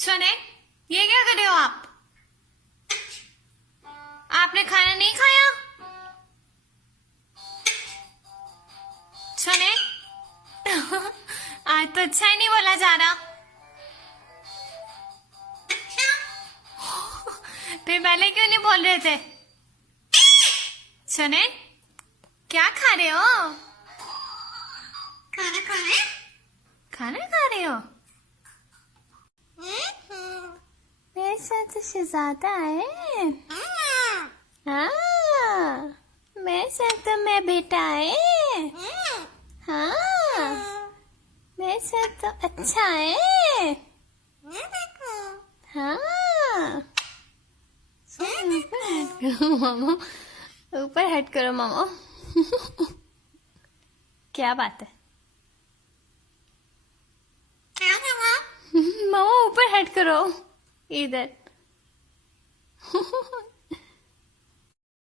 सुने, ये क्या कर रहे हो आप? आपने खाना नहीं खाया? सुने, आज तो अच्छा ही नहीं बोला जा रहा। फिर पहले क्यों नहीं बोल रहे थे? सुने, क्या खा रहे हो? खाना खा रहे हो? मेरे साथ तो शहजादा है। हाँ, मेरे साथ तो मैं बेटा है। हाँ, मेरे साथ तो अच्छा है। हाँ, मामा, ऊपर हट करो मामा। क्या बात है? मामा ऊपर हट करो इधर।